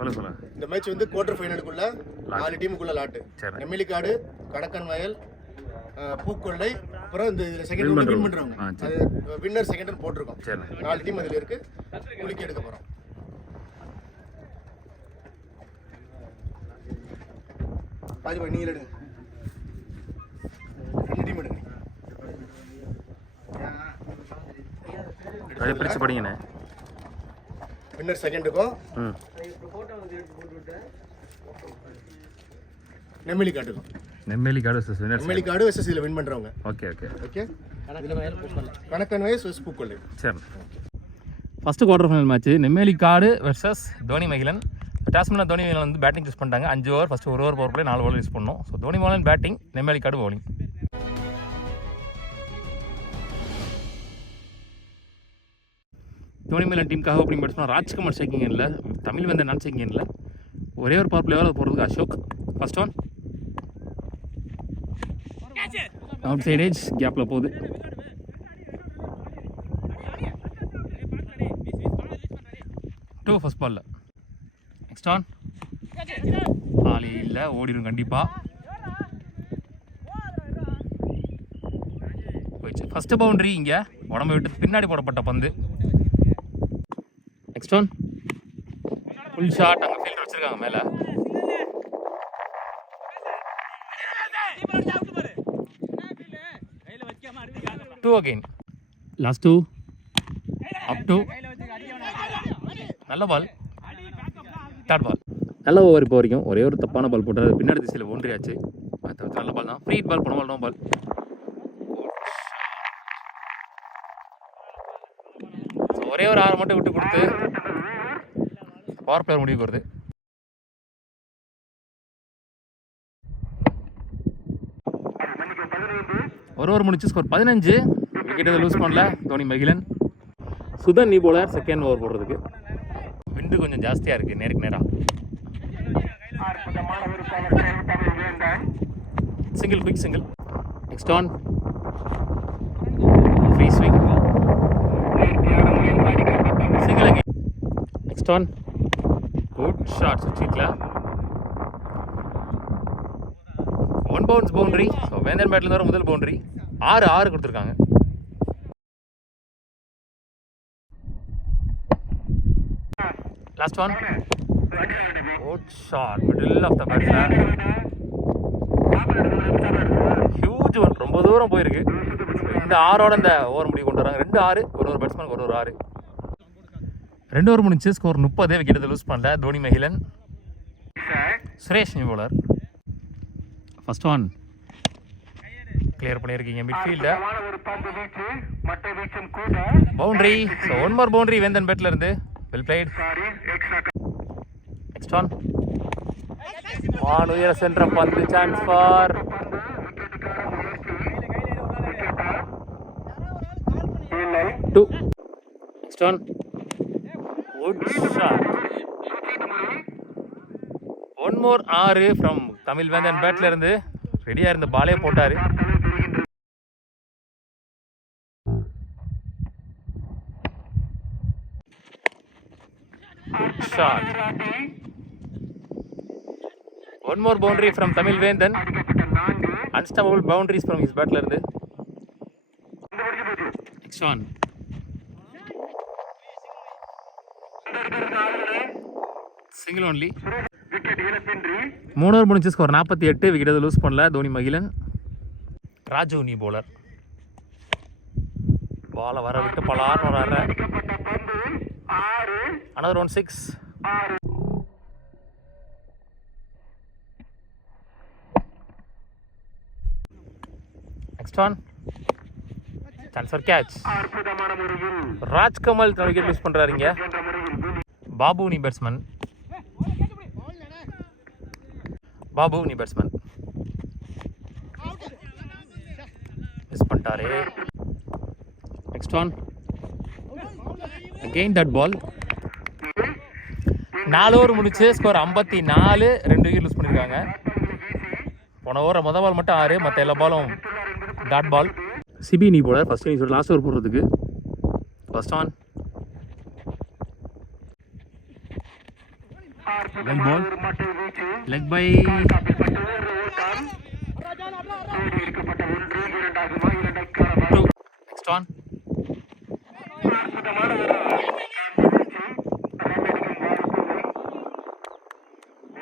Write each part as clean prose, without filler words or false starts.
சொல்லுங்க. இந்த மேட்ச் வந்து குவார்டர் ஃபைனலுக்குள்ள 4 டீமுக்குள்ள லாட்டு. நெம்மிலிக்காடு, கடக்கன் வயல், பூக்கொள்ளை, அப்புறம் இந்த செகண்ட் வின் பண்றவங்க. அது வின்னர் செகண்ட் போட்டுருக்கோம். 4 டீம் அதுல இருக்கு. குளிக்க எடுக்க போறோம். பாதி பண்ணி எடுங்க. 2 டீம் எடுங்க. அதை பிரிச்சு படிங்கண்ணே. வின்னர் செகண்டுக்கும் நெம்மிலிக்காடுக்கும். Nemmilikkadu versus winner. Nemmilikkadu versus இதுல வின் பண்றவங்க. Okay okay okay. Kanakkan Vayal versus Pookkollai. சரி. First quarter final match Nemmelikkadu versus Dhoni Magizhan. டாஸ்மேனில் தோனி மகிழன் வந்து பேட்டிங் யூஸ் பண்ணிட்டாங்க. 5 over first 1 over power play 4 over use பண்ணோம். So Dhoni Magizhan batting, Nemmelikkadu bowling. Dhoni Magizhan டீமுக்காக ஓப்பனிங் பேட்ஸ்மேன் ராஜ்குமார் ஷேக்கிங் இல்லை, தமிழ் வேந்தன் நான் ஷேக்கிங் இல்லை. ஒரே ஒரு பவர் பிளேவர் போகிறதுக்கு Ashok. First one outside edge கேப்பில் போகுது. டூ ஃபர்ஸ்ட் பாலில். நெக்ஸ்ட் ஆன் ஆலி இல்லை, ஓடிடும் கண்டிப்பாக. போயிடுச்சு. ஃபர்ஸ்ட் பவுண்டரி இங்கே உடம்பை விட்டு பின்னாடி போடப்பட்ட பந்து. Next one full shot. அங்கே ஃபீல்டர் வச்சுருக்காங்க மேலே. Two again. Last two up two. நல்ல பால். தேர்ட் பால். நல்ல ஓவர் இப்போ வரைக்கும். ஒரே ஒரு தப்பான பால் போட்டார், பின்னாடி திசையில் பவுண்டரி ஆச்சு. நல்ல பால் தான். ஃப்ரீ பால் போன பால், நோ பால். ஒரே ஒரு 6 மட்டும் விட்டு கொடுத்து பவர் பிளேயர் முடிவுக்கு வருது. ஒரு ஓவர் முடிச்சு ஸ்கோர் 15. விக்கெட் எதுவும் லூஸ் பண்ணல தோனி மகிழன். சுதன் நீ போலர் செகண்ட் ஓவர் போடுறதுக்கு. விண்டு கொஞ்சம் ஜாஸ்தியாக இருக்குது நேருக்கு நேராக. Single, quick single. Next on free swing. Single again. Next on good shot. சுவிட்சில் 1 பவுன்ஸ் பவுண்டரி. ஸோ வேந்தன் பேட்லேருந்து வர முதல் பவுண்டரி. 6 கொடுத்துருக்காங்க. Last one good shot middle of the batsman. Huge one, ரொம்ப தூரம் போயிருக்கு. இந்த 6ஓட இந்த ஓவர் முடிவு கொண்டு வராங்க. 2 6, ஒரு பேட்ஸ்மேன் ஒரு 6. 2 ஓவர் முடிச்சு ஸ்கோர் 30. விக்கெட் லூஸ் பண்ணல Dhoni Magizhan. Suresh new bowler. First one clear பண்ணியிருக்கீங்க மிட்ஃபீல்ட. பவுண்டரி. ஸோ 1 மோர் பவுண்டரி வேந்தன் பேட்ல இருந்து. Well plate. நெக்ஸ்ட் ஒன் உயர சென்ற பந்து. Chance for 2. Next one good shot. 1 more 6 from Tamil Vendhan பேட்ல இருந்து. ரெடியாக இருந்த பாலே போட்டார். Good shot. 1 more boundary from Tamil Vendan. Unstoppable boundaries from his battle இருந்து. Next one. Single only. 3 over முடிஞ்சு ஸ்கோர் 48. விக்கெட் எதுவும் லூஸ் பண்ணல தோனி மகிழன். ராஜு நீ போலர். பாலை வர விட்டு பலார்னு வர. Another round 6. Next one. Chance for catch. Rajkamal wicket miss பண்றாருங்க. பாபு நீ பேட்ஸ்மேன். மிஸ் பண்ணிட்டாரு. Next one. Again that ball. 4 over முடிச்சு ஸ்கோர் 54. 2 விக்கெட் லூஸ் பண்ணியிருக்காங்க. போன ஓவர் மொதல் பால் மட்டும் 6, மற்ற எல்லா பாலும் டாட் பால். சிபி நீ போல ஃபர்ஸ்ட் இன்னிங்ஸோட லாஸ்ட் ஓவர் போடுறதுக்கு. First one well ball leg bye next one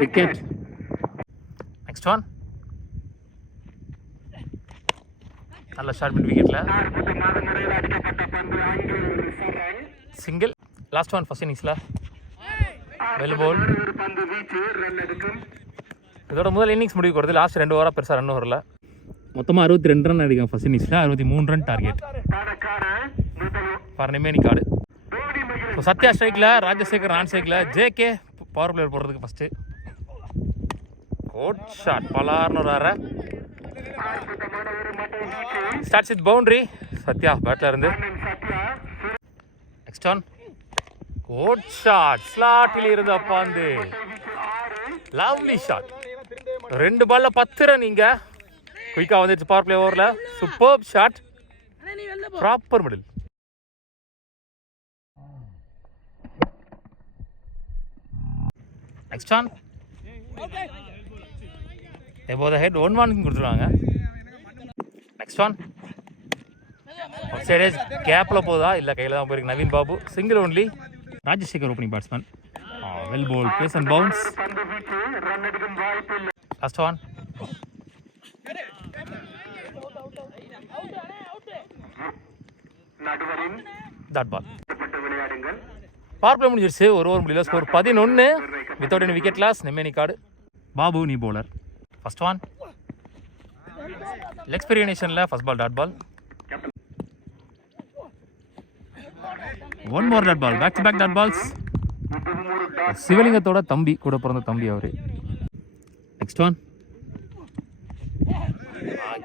wicket next one நல்ல ஷார்ட் மிட் விக்கெட்ல சிங்கிள் லாஸ்ட் ஒன் ஃபர்ஸ்ட் இன்னிங்ஸ்ல வெல் பால் இதோட முதல் இன்னிங்ஸ் முடிவுக்கு வருது லாஸ்ட் 2 ஓவராக பெருசாக ரன் வரல மொத்தமாக 62 ரன் அடிக்கும் ஃபர்ஸ்ட் இன்னிங்ஸில் 63 ரன் டார்கெட் ஃபார் நிமேனி கார்டு ஸோ சத்யா ஸ்ட்ரைக்கில் ராஜசேகர் ஆன் ஸ்ட்ரைக்கில் ஜேகே பவர் பிளேயர் போடுறதுக்கு ஃபஸ்ட்டு கோட் ஷாட் பலார்னு வர ஸ்டார்ட்ஸ் வித் பவுண்டரி சத்யா பேட்டில் இருந்து நெக்ஸ்ட் ஆன் கோட் ஷாட் ஸ்லாட்டில் இருந்து அப்பாந்து லவ்லி ஷாட் 2 பால்ல 10 ரன் இங்க குயிக்கா வந்துச்சு பவர் பிளே ஓவர்ல super shot proper middle next on above the head 1-1 கொடுத்துருவாங்க நெக்ஸ்ட் ஆன் சைடேஜ் கேப்ல போதா இல்ல கையில தான் போயிருக்கு Naveen Babu single only Rajasekar opening batsman well ball pace and bounce last one dot ball power play முடிஞ்சிருச்சு ஒரு ஓவர் முடியல score 11 without any wicket loss Nemmeni கார்டு பாபு நீ பவுலர் ஃபர்ஸ்ட் ஒன் லெக் ஸ்பெரியனேஷனில் first ball dot ball one more dot ball back to back dot balls சிவலிங்கத்தோட தம்பி கூட பிறந்த தம்பி அவரு next one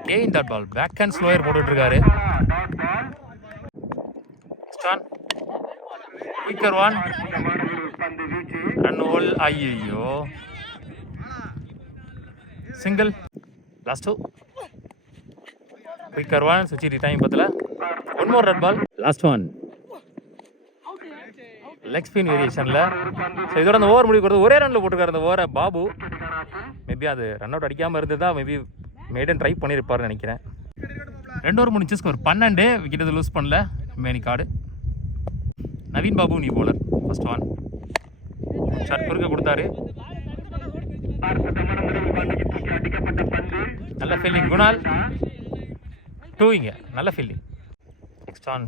again dot ball back hand slower போட்டுட்டு இருக்காரு next one quicker one run ஓல் ஐயோ single last two quicker one சுச்சி ரிட்டைன் பத்தில் one more dot ball last one leg spin வேரியேஷனில் ஸோ இதோட அந்த ஓவர் முடிவு கொடுத்து ஒரே ரனில் போட்டிருக்காரு அந்த ஓவரை பாபு மேபி அது ரன் அவுட் அடிக்காமல் இருந்தது தான் மேபி மேடன் ட்ரை பண்ணியிருப்பாருன்னு நினைக்கிறேன் 2 ஓவர் முடிச்சு ஸ்கோர் 12 விக்கெட் எதுவும் லூஸ் பண்ணல மேனி கார்டு நவீன் பாபு நீ போலர் ஃபர்ஸ்ட் ஒன் ஷாட் குறுக்க கொடுத்தாரு நல்ல ஃபீல்டிங் குணால் டூயிங்க நல்ல ஃபீல்டிங் நெக்ஸ்ட் ஆன்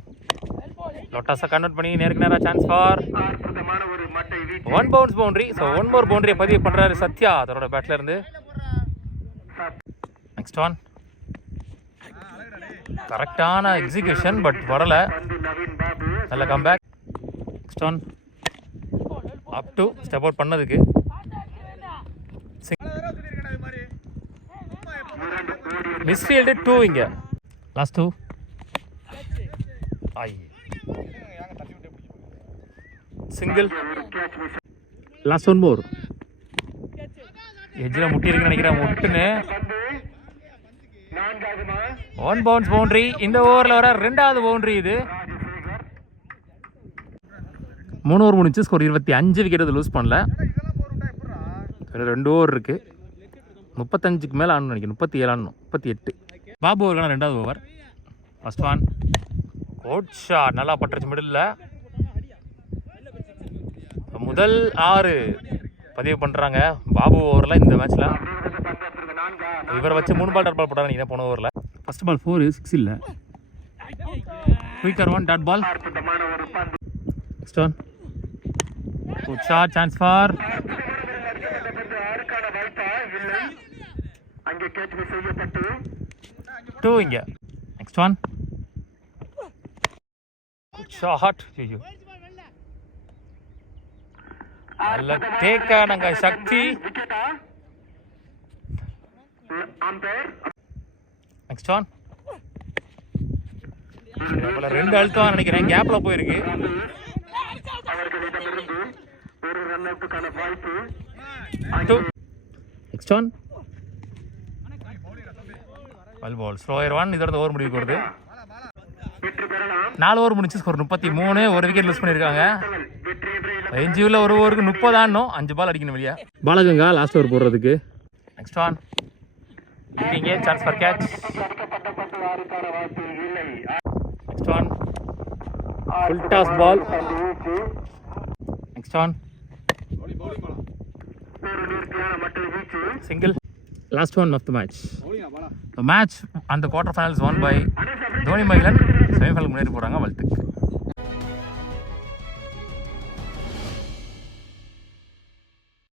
லொட்டாஸை கன்வெர்ட் பண்ணி நேருக்கு நேராக chance for 1 bounce boundary so 1 மோர் பவுண்டரியை பதிவு பண்ணுறாரு சத்யா அதோட பேட்டில் இருந்து நெக்ஸ்ட் ஒன் கரெக்டான எக்ஸிகியூஷன் பட் வரல நல்ல comeback next one up to step out பண்ணதுக்கு மிஸ்ஃபீல்டு 2 இங்கே லாஸ்ட் 2 ஐ சிங்கிள் லாஸ்ட் ஒன் மோர் எஜ்ஜில் முட்டி இருக்குன்னு நினைக்கிறேன் முட்டுன்னு 1 பவுன்ஸ் பவுண்டரி இந்த ஓவரில் வர 2வது பவுண்டரி இது 3 ஓவர் முடிச்சு ஸ்கோர் 25 விக்கெட் அது லூஸ் பண்ணல 2 ஓவர் இருக்கு 35க்கு மேலே ஆடணும் நினைக்கிறேன் 37 ஆடணும் 38 பாபு ஓவருக்கான 2வது over first one good shot நல்லா பட்டுருச்சு மிடில் முதல் 6 பதிவு பண்ணுறாங்க பாபு ஓவரில் இந்த மேட்ச்சில் இவரை வச்சு 3 பால் டாட் பால் போட்டாங்க நீங்கள் போன ஓவரில் ஃபர்ஸ்ட் பால் 4 6 இல்லை quicker one dot ball next one good shot chance for two இங்கே நெக்ஸ்ட் ஒன் குட் ஷாட் ஐயோ நல்ல டேக்கானங்க சக்தி நெக்ஸ்ட் ஒன் 2 அழுத்தம் நினைக்கிறேன் கேப்ல போயிருக்கு next one well ball slower one இதோட ஓவர் முடிவுக்கு வருது 4 ஓவர் முடிச்சு ஸ்கோர் 33 ஒரு விக்கெட் லூஸ் பண்ணியிருக்காங்க 5 ஓவரில் ஒரு ஓவருக்கு 30 ஆடணும், 5 பால் அடிக்கணும் வெளியே. பாலகங்கா லாஸ்ட் ஓவர் போடுறதுக்கு. நெக்ஸ்ட் ஆன் இங்கே chance for catch. Next on full toss ball. Next on single. Last one of the match. The match and the quarter finals won by Dhoni Magizhan. Semi-final முன்னேறி போகிறாங்க. வாழ்த்துக்கள்.